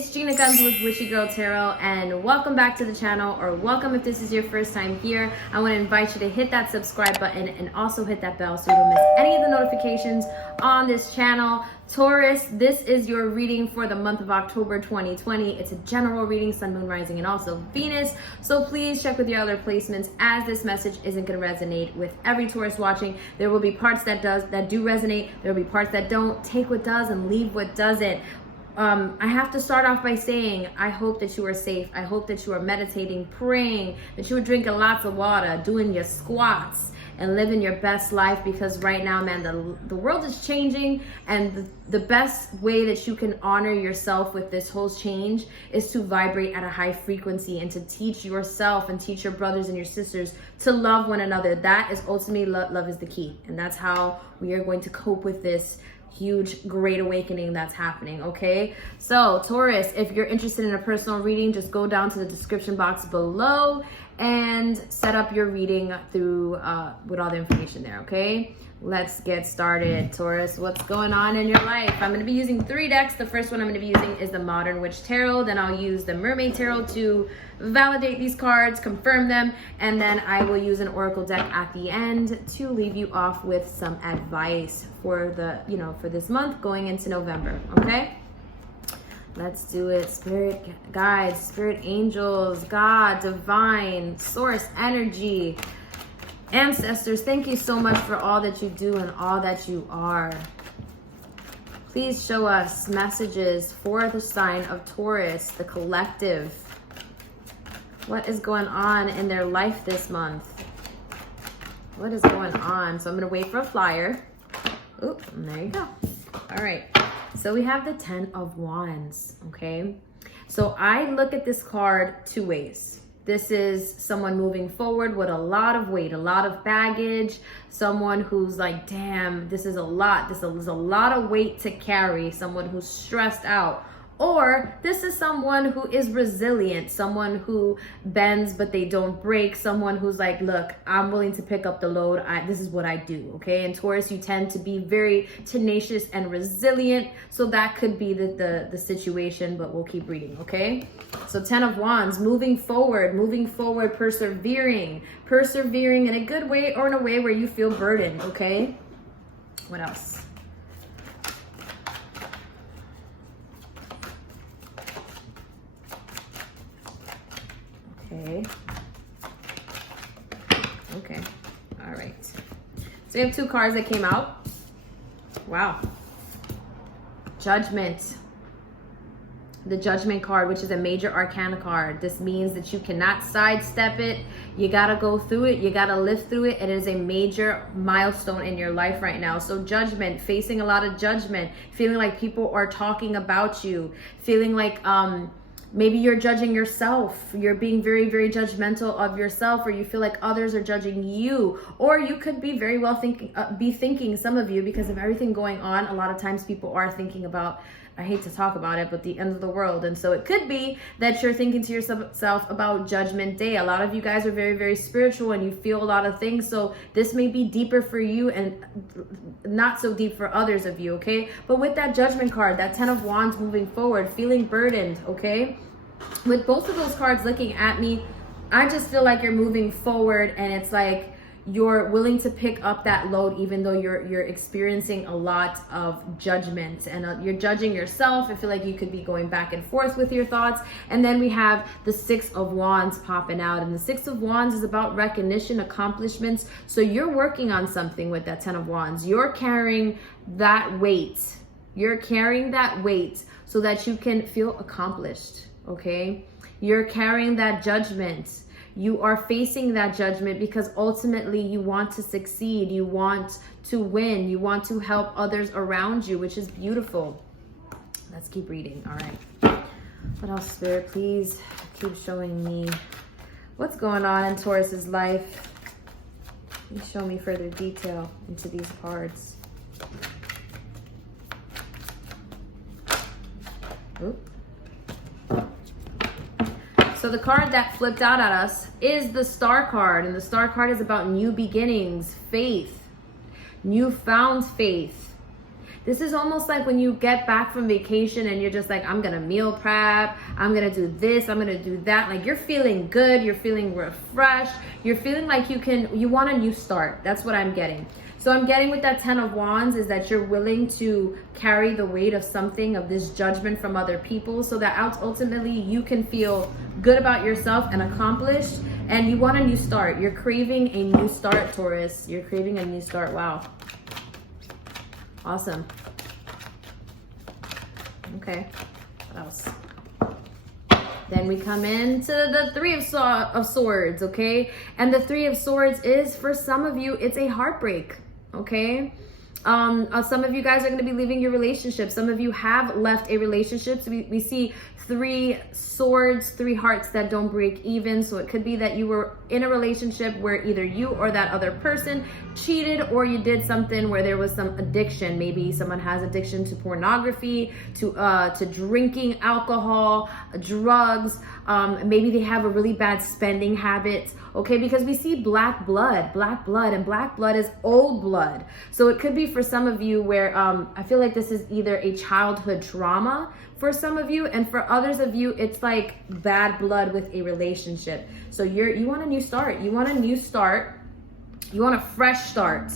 It's Gina Gunz with Witchy Girl Tarot, and welcome back to the channel, or welcome if this is your first time here. I want to invite you to hit that subscribe button and also hit that bell so you don't miss any of the notifications on this channel. Taurus, this is your reading for the month of October 2020. It's a general reading, sun, moon, rising, and also Venus. So please check with your other placements, as this message isn't going to resonate with every Taurus watching. There will be parts that do resonate. There will be parts that don't. Take what does and leave what doesn't. I have to start off by saying, I hope that you are safe. I hope that you are meditating, praying, that you are drinking lots of water, doing your squats, and living your best life, because right now, man, the world is changing, and the best way that you can honor yourself with this whole change is to vibrate at a high frequency and to teach yourself and teach your brothers and your sisters to love one another. That is ultimately love is the key, and that's how we are going to cope with this huge great awakening that's happening. Okay, so Taurus, if you're interested in a personal reading, just go down to the description box below and set up your reading through with all the information there. Okay, let's get started. Taurus, what's going on in your life? I'm going to be using 3 decks. The first one I'm going to be using is the Modern Witch Tarot. Then I'll use the Mermaid Tarot to validate these cards, confirm them, and then I will use an Oracle deck at the end to leave you off with some advice for the, for this month going into November. Okay, let's do it. Spirit guides, spirit angels, God, divine, source energy, ancestors, thank you so much for all that you do and all that you are. Please show us messages for the sign of Taurus, the collective. What is going on in their life this month? What is going on? So I'm going to wait for a flyer. Oop, and there you go. All right. So we have the 10 of Wands, okay? So I look at this card 2 ways. This is someone moving forward with a lot of weight, a lot of baggage, someone who's like, damn, this is a lot. This is a lot of weight to carry, someone who's stressed out. Or this is someone who is resilient, someone who bends but they don't break, someone who's like, look, I'm willing to pick up the load. This is what I do, okay? And Taurus, you tend to be very tenacious and resilient, so that could be the situation, but we'll keep reading, okay? So 10 of Wands, moving forward, persevering in a good way or in a way where you feel burdened, okay? What else? Okay. All right. So we have 2 cards that came out. Wow. Judgment. The Judgment card, which is a major arcana card. This means that you cannot sidestep it. You got to go through it. You got to live through it. It is a major milestone in your life right now. So judgment, facing a lot of judgment, feeling like people are talking about you, feeling like, maybe you're judging yourself. You're being very, very judgmental of yourself, or you feel like others are judging you. Or you could be very well thinking, some of you, because of everything going on, a lot of times people are thinking about, I hate to talk about it, but the end of the world. And so it could be that you're thinking to yourself about Judgment Day. A lot of you guys are very, very spiritual and you feel a lot of things. So this may be deeper for you and not so deep for others of you, okay? But with that Judgment card, that 10 of Wands, moving forward, feeling burdened, okay? With both of those cards looking at me, I just feel like you're moving forward, and it's like you're willing to pick up that load even though you're experiencing a lot of judgment, and you're judging yourself. I feel like you could be going back and forth with your thoughts. And then we have the 6 of Wands popping out, and the 6 of Wands is about recognition, accomplishments. So you're working on something with that 10 of Wands. You're carrying that weight. You're carrying that weight so that you can feel accomplished, okay? You're carrying that judgment. You are facing that judgment because ultimately you want to succeed. You want to win. You want to help others around you, which is beautiful. Let's keep reading. All right. What else, Spirit? Please keep showing me what's going on in Taurus's life. Please show me further detail into these cards. Oop. So the card that flipped out at us is the Star card, and the Star card is about new beginnings, faith, newfound faith. This is almost like when you get back from vacation and you're just like, I'm gonna meal prep, I'm gonna do this, I'm gonna do that. Like, you're feeling good, you're feeling refreshed, you're feeling like you want a new start. That's what I'm getting. So I'm getting with that 10 of Wands is that you're willing to carry the weight of something, of this judgment from other people, so that ultimately you can feel good about yourself and accomplished, and you want a new start. You're craving a new start, Taurus. You're craving a new start. Wow. Awesome. Okay. What else? Then we come into the Three of Swords, okay? And the Three of Swords is, for some of you, it's a heartbreak, okay? Some of you guys are going to be leaving your relationship. Some of you have left a relationship. So we see 3 swords, 3 hearts that don't break even. So it could be that you were in a relationship where either you or that other person cheated, or you did something where there was some addiction. Maybe someone has addiction to pornography, to drinking alcohol, drugs. Maybe they have a really bad spending habit. Okay, because we see black blood, and black blood is old blood. So it could be for some of you where I feel like this is either a childhood trauma for some of you, and for others of you, it's like bad blood with a relationship. So you want a new start. You want a new start. You want a fresh start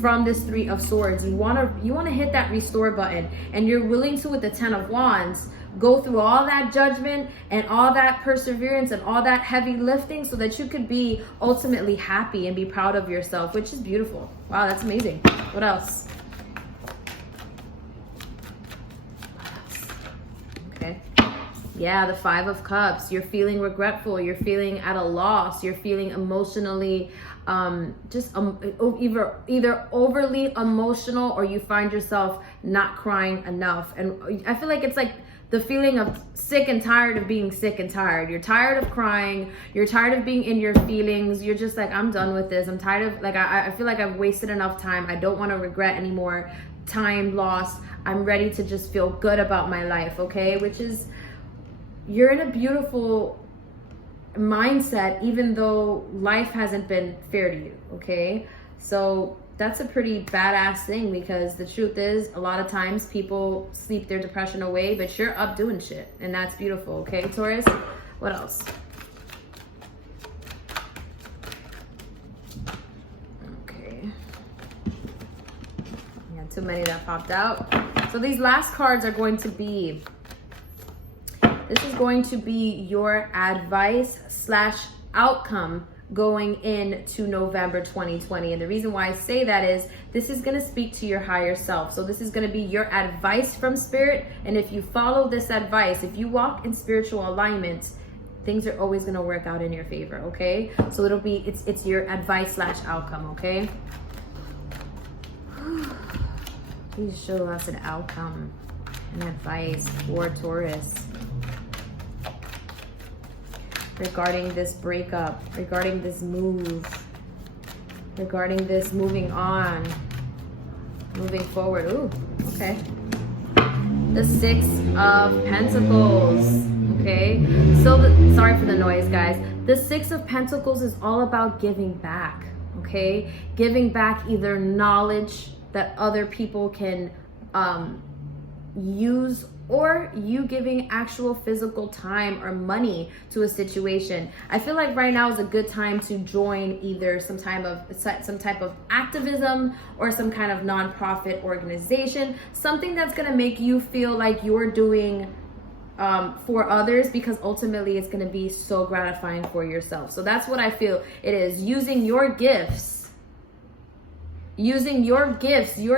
from this Three of Swords. You want to hit that restore button, and you're willing to, with the 10 of Wands, go through all that judgment and all that perseverance and all that heavy lifting so that you could be ultimately happy and be proud of yourself, which is beautiful. Wow, that's amazing. What else? Okay. Yeah, the 5 of Cups. You're feeling regretful. You're feeling at a loss. You're feeling emotionally either overly emotional, or you find yourself not crying enough. And I feel like it's like the feeling of sick and tired of being sick and tired. You're tired of crying. You're tired of being in your feelings. You're just like, I'm done with this. I'm tired of, like, I feel like I've wasted enough time. I don't want to regret anymore time lost. I'm ready to just feel good about my life, okay? Which is, you're in a beautiful mindset, even though life hasn't been fair to you, okay? So that's a pretty badass thing, because the truth is, a lot of times people sleep their depression away, but you're up doing shit, and that's beautiful, okay, Taurus? What else? Okay. Yeah, too many that popped out. So these last cards are going to be, this is going to be your advice/outcome going into November 2020. And the reason why I say that is this is going to speak to your higher self. So this is going to be your advice from spirit. And if you follow this advice, if you walk in spiritual alignment, things are always going to work out in your favor, okay? So it'll be, it's your advice/outcome, okay? Please show us an outcome, an advice for Taurus regarding this breakup, regarding this move, regarding this moving on, moving forward. Ooh, okay. The 6 of Pentacles, okay? So, sorry for the noise, guys. The 6 of Pentacles is all about giving back, okay? Giving back either knowledge that other people can use, or you giving actual physical time or money to a situation. I feel like right now is a good time to join either some type of activism or some kind of nonprofit organization, something that's gonna make you feel like you're doing for others, because ultimately it's gonna be so gratifying for yourself. So that's what I feel it is, using your gifts, your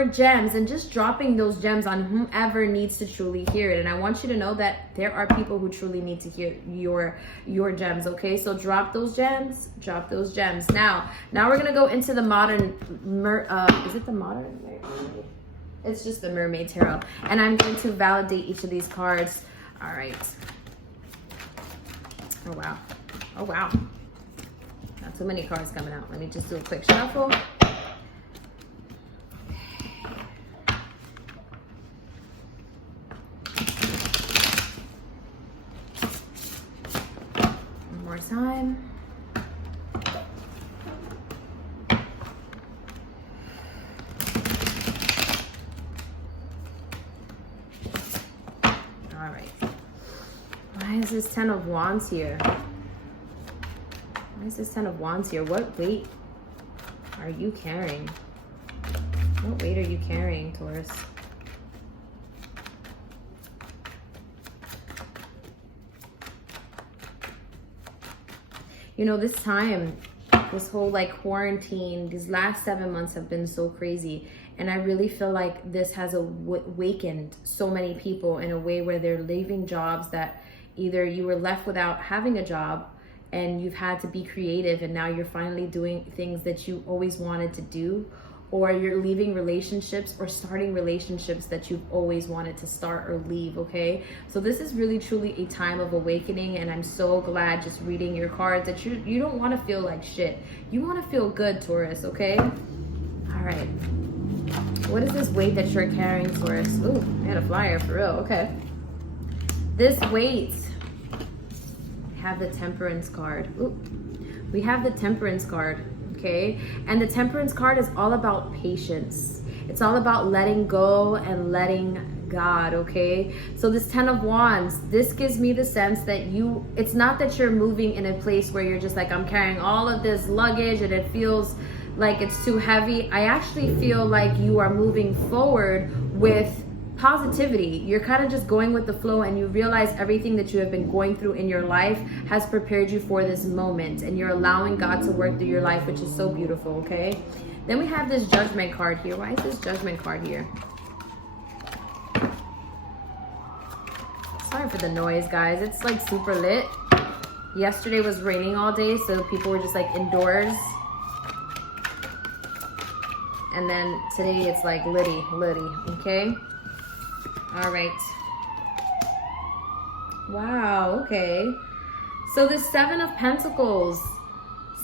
gems, and just dropping those gems on whomever needs to truly hear it. And I want you to know that there are people who truly need to hear your gems, okay? So drop those gems, drop those gems. Now we're gonna go into the modern is it the modern mermaid? It's just the Mermaid Tarot, and I'm going to validate each of these cards. All right. Oh wow, oh wow, not too many cards coming out. Let me just do a quick shuffle. Time. this 10 of Wands here? Why is this 10 of Wands here? What weight are you carrying? What weight are you carrying, Taurus? You know, this time, this whole like quarantine, these last 7 months have been so crazy. And I really feel like this has awakened so many people in a way where they're leaving jobs that either you were left without having a job and you've had to be creative and now you're finally doing things that you always wanted to do, or you're leaving relationships or starting relationships that you've always wanted to start or leave, okay? So this is really truly a time of awakening, and I'm so glad just reading your cards that you don't want to feel like shit. You want to feel good, Taurus, okay? All right. What is this weight that you're carrying, Taurus? Ooh, I had a flyer for real, okay. This weight, we have the Temperance card. Ooh, we have the Temperance card. Okay, and the Temperance card is all about patience. It's all about letting go and letting God, okay? So this 10 of Wands, this gives me the sense that it's not that you're moving in a place where you're just like, I'm carrying all of this luggage and it feels like it's too heavy. I actually feel like you are moving forward with positivity. You're kind of just going with the flow, and you realize everything that you have been going through in your life has prepared you for this moment, and you're allowing God to work through your life, which is so beautiful, okay? Then we have this Judgment card here. Why is this Judgment card here? Sorry for the noise, guys. It's like super lit. Yesterday was raining all day, so people were just like indoors. And then today it's like litty, okay? All right. Wow, okay. So the 7 of Pentacles.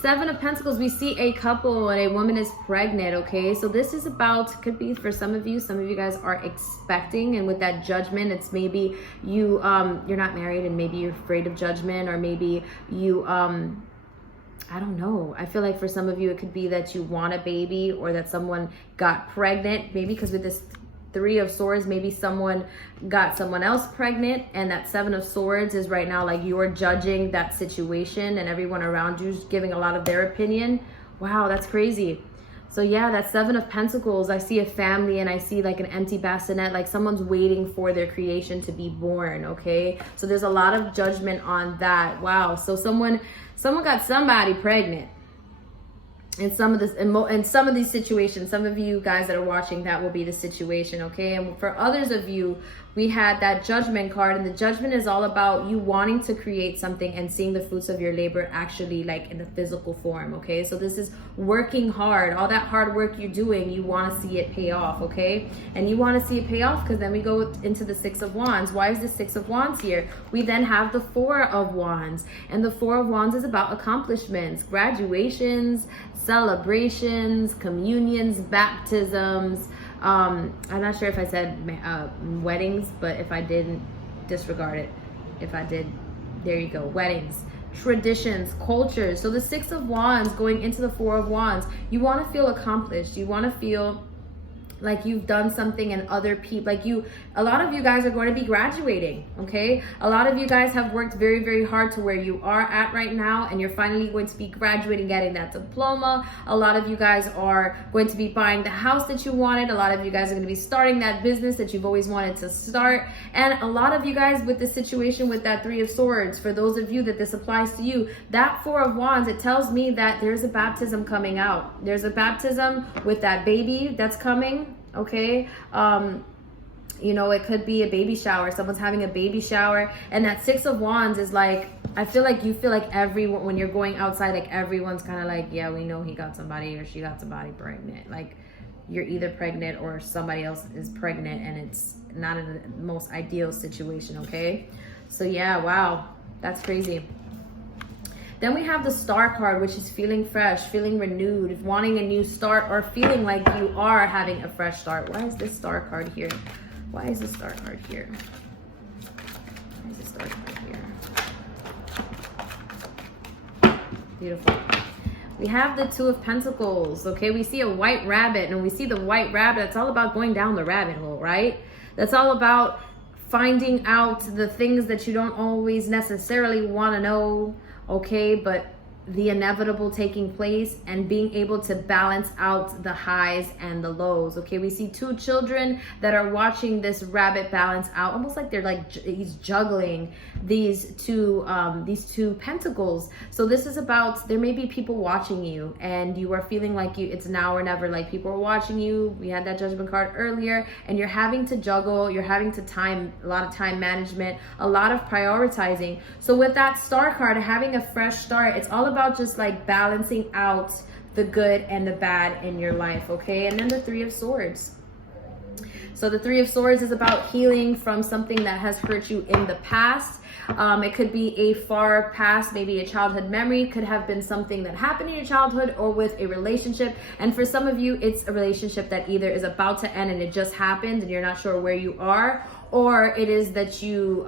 7 of Pentacles, we see a couple and a woman is pregnant, okay? So this is about, could be for some of you guys are expecting, and with that Judgment, it's maybe you, you're not married and maybe you're afraid of judgment, or maybe you, I don't know. I feel like for some of you, it could be that you want a baby, or that someone got pregnant, maybe because with this 3 of Swords, maybe someone got someone else pregnant, and that 7 of Swords is right now like you're judging that situation and everyone around you is giving a lot of their opinion. Wow, that's crazy. So yeah, that 7 of Pentacles, I see a family and I see like an empty bassinet, like someone's waiting for their creation to be born, okay? So there's a lot of judgment on that. Wow, so someone got somebody pregnant. In some of this, in some of these situations, some of you guys that are watching, that will be the situation, okay? And for others of you, we had that Judgment card, and the Judgment is all about you wanting to create something and seeing the fruits of your labor actually like in the physical form, okay? So this is working hard. All that hard work you're doing, you want to see it pay off, okay? And you want to see it pay off because then we go into the 6 of Wands. Why is the 6 of Wands here? We then have the 4 of Wands, and the 4 of Wands is about accomplishments, graduations, celebrations, communions, baptisms. I'm not sure if I said weddings, but if I didn't, disregard it. If I did, there you go. Weddings, traditions, cultures. So the 6 of Wands going into the 4 of Wands, you want to feel accomplished. You want to feel like you've done something, and other people, like a lot of you guys are going to be graduating, okay? A lot of you guys have worked very, very hard to where you are at right now, and you're finally going to be graduating, getting that diploma. A lot of you guys are going to be buying the house that you wanted. A lot of you guys are going to be starting that business that you've always wanted to start. And a lot of you guys with the situation with that 3 of Swords, for those of you that this applies to you, that 4 of Wands, it tells me that there's a baptism coming out. There's a baptism with that baby that's coming. Okay, you know, it could be a baby shower. Someone's having a baby shower, and that 6 of Wands is like, I feel like you feel like everyone, when you're going outside, like everyone's kind of like, yeah, we know he got somebody or she got somebody pregnant. Like you're either pregnant or somebody else is pregnant, and it's not in the most ideal situation, okay? So yeah, wow, that's crazy. Then we have the Star card, which is feeling fresh, feeling renewed, wanting a new start, or feeling like you are having a fresh start. Why is this Star card here? Why is this Star card here? Why is this Star card here? Beautiful. We have the 2 of Pentacles, okay? We see a white rabbit, and we see the white rabbit. It's all about going down the rabbit hole, right? That's all about finding out the things that you don't always necessarily want to know, okay, but the inevitable taking place, and being able to balance out the highs and the lows. Okay, we see two children that are watching this rabbit balance out, almost like they're like he's juggling these two pentacles. So this is about, there may be people watching you and you are feeling like it's now or never, like people are watching you. We had that Judgment card earlier, and you're having to juggle, you're having to a lot of time management, a lot of prioritizing. So with that Star card, having a fresh start, it's all about just like balancing out the good and the bad in your life, okay? And then the Three of Swords. So the Three of Swords is about healing from something that has hurt you in the past. It could be a far past, maybe a childhood memory, could have been something that happened in your childhood or with a relationship. And for some of you, it's a relationship that either is about to end and it just happened and you're not sure where you are, or it is that you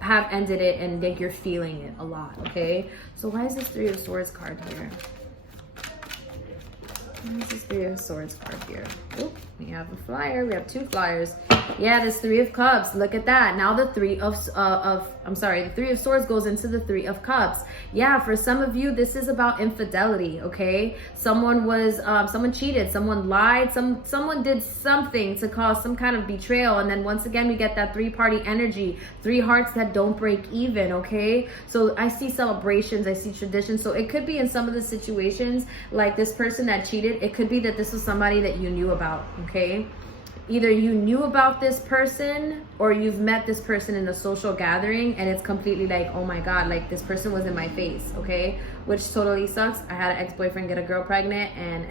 have ended it and like you're feeling it a lot, okay? So why is this Three of Swords card here? Why is this Three of Swords card here? Oh, we have a flyer. We have two flyers. Yeah, this Three of Cups. Look at that. Now the Three of the Three of Swords goes into the Three of Cups. Yeah, for some of you, this is about infidelity, okay? Someone cheated, someone lied, someone did something to cause some kind of betrayal. And then once again, we get that three-party energy, three hearts that don't break even, okay? So I see celebrations, I see traditions. So it could be in some of the situations, like this person that cheated, it could be that this was somebody that you knew about, okay? Either you knew about this person or you've met this person in a social gathering and it's completely like, oh my God, like this person was in my face, okay? Which totally sucks. I had an ex-boyfriend get a girl pregnant and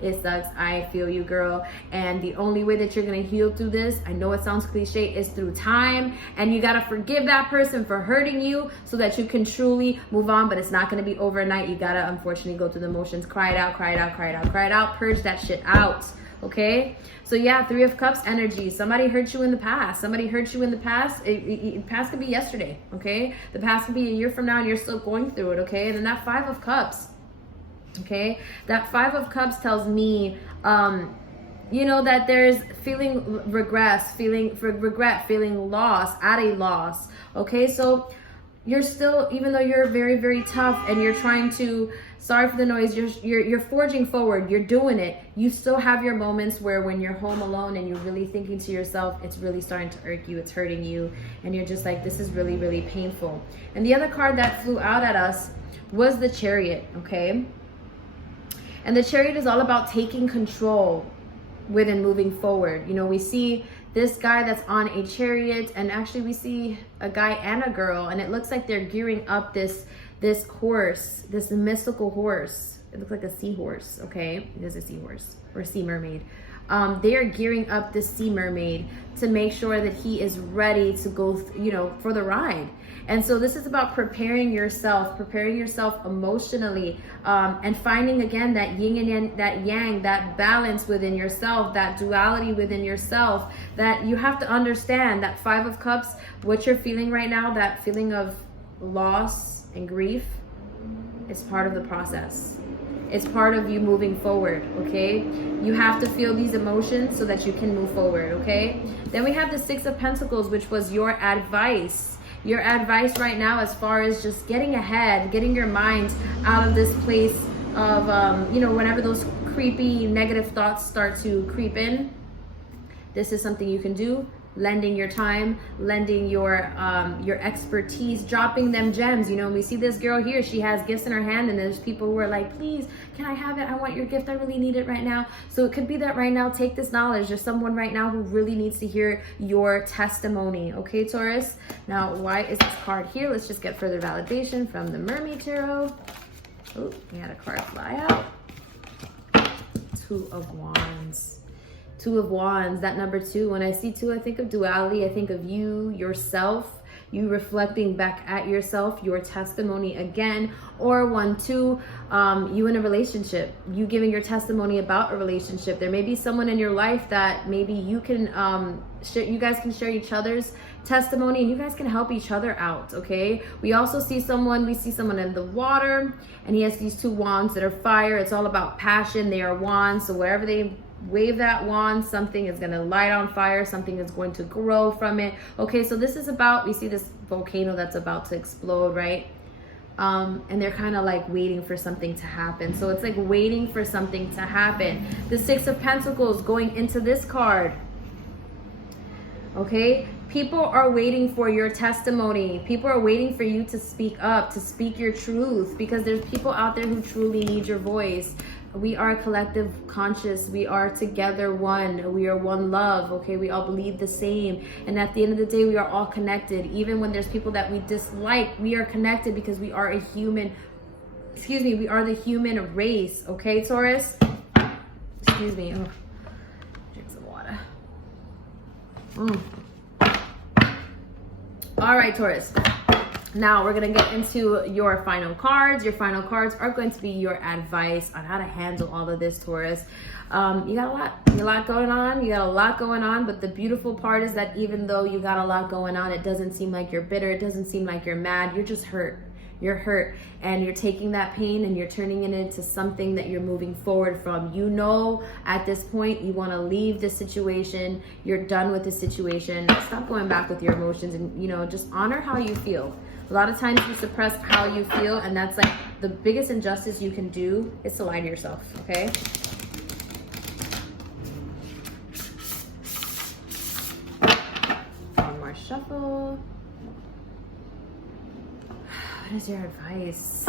it sucks. I feel you, girl. And the only way that you're gonna heal through this, I know it sounds cliche, is through time. And you gotta forgive that person for hurting you so that you can truly move on, but it's not gonna be overnight. You gotta unfortunately go through the motions, cry it out, cry it out, cry it out, cry it out, purge that shit out. Okay, so yeah, Three of Cups energy. Somebody hurt you in the past. Somebody hurt you in the past. Past could be yesterday, okay? The past could be a year from now and you're still going through it, okay? And then that Five of Cups, okay? That Five of Cups tells me, you know, that there's feeling regret, feeling loss, at a loss, okay? So you're still, even though you're very, very tough and you're trying to, sorry for the noise, you're forging forward, you're doing it, you still have your moments where when you're home alone and you're really thinking to yourself, it's really starting to irk you, it's hurting you, and you're just like, this is really, really painful. And the other card that flew out at us was the Chariot, okay? And the Chariot is all about taking control with and moving forward. You know, we see this guy that's on a chariot, and actually we see a guy and a girl, and it looks like they're gearing up this horse, this mystical horse. It looks like a seahorse, okay? It is a seahorse or a sea mermaid. They are gearing up this sea mermaid to make sure that he is ready to go, you know, for the ride. And so this is about preparing yourself emotionally, and finding again that yin and yang, that balance within yourself, that duality within yourself, that you have to understand. That Five of Cups, what you're feeling right now, that feeling of loss and grief, is part of the process. It's part of you moving forward, okay? You have to feel these emotions so that you can move forward, okay? Then we have the Six of Pentacles, which was your advice. Your advice right now as far as just getting ahead, getting your mind out of this place of, you know, whenever those creepy negative thoughts start to creep in, this is something you can do. Lending your time, lending your expertise, dropping them gems. You know, we see this girl here, she has gifts in her hand, and there's people who are like, please, can I have it? I want your gift, I really need it right now. So it could be that right now, take this knowledge. There's someone right now who really needs to hear your testimony, okay, Taurus? Now, why is this card here? Let's just get further validation from the Mermaid Tarot. Oh, we had a card fly out. Two of Wands. Two of Wands, that number two. When I see two, I think of duality. I think of you, yourself, you reflecting back at yourself, your testimony again. Or 1, 2, you in a relationship, you giving your testimony about a relationship. There may be someone in your life that maybe you can you guys can share each other's testimony and you guys can help each other out, okay? We also see someone, in the water, and he has these two wands that are fire. It's all about passion. They are wands, so wherever they wave that wand, something is going to light on fire, something is going to grow from it. Okay, so this is about, we see this volcano that's about to explode, right? And they're kind of like waiting for something to happen. So it's like waiting for something to happen. The Six of Pentacles going into this card. Okay, people are waiting for your testimony. People are waiting for you to speak up, to speak your truth, because there's people out there who truly need your voice. We are a collective conscious. We are together one. We are one love. Okay, we all believe the same. And at the end of the day, we are all connected. Even when there's people that we dislike, we are connected because we are a human. Excuse me, we are the human race. Okay, Taurus? Excuse me. Oh, drink some water. All right, Taurus. Now we're going to get into your final cards. Your final cards are going to be your advice on how to handle all of this, Taurus. You got a lot going on. You got a lot going on, but the beautiful part is that even though you got a lot going on, it doesn't seem like you're bitter. It doesn't seem like you're mad. You're just hurt. You're hurt, and you're taking that pain and you're turning it into something that you're moving forward from. You know, at this point, you want to leave this situation. You're done with this situation. Stop going back with your emotions and, you know, just honor how you feel. A lot of times you suppress how you feel, and that's like the biggest injustice you can do is to lie to yourself, okay? One more shuffle. What is your advice?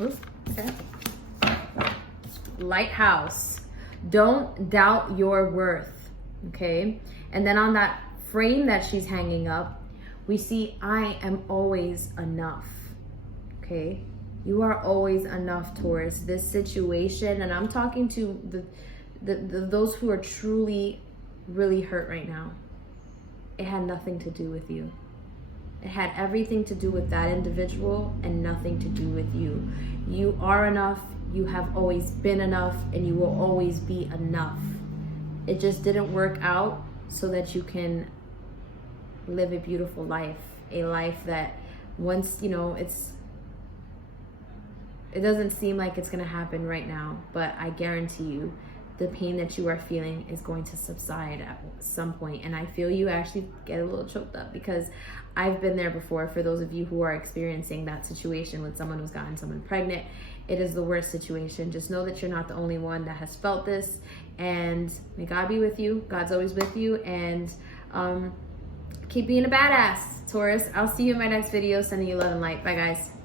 Ooh, okay. Lighthouse. Don't doubt your worth, okay? And then on that frame that she's hanging up, we see I am always enough, okay? You are always enough, Taurus. This situation, and I'm talking to those who are truly, really hurt right now. It had nothing to do with you. It had everything to do with that individual and nothing to do with you. You are enough. You have always been enough, and you will always be enough. It just didn't work out so that you can live a beautiful life, a life that once, you know, it doesn't seem like it's going to happen right now, but I guarantee you the pain that you are feeling is going to subside at some point. And I feel you actually get a little choked up because I've been there before. For those of you who are experiencing that situation with someone who's gotten someone pregnant, it is the worst situation. Just know that you're not the only one that has felt this, and may God be with you. God's always with you, and keep being a badass, Taurus. I'll see you in my next video. Sending you love and light. Bye, guys.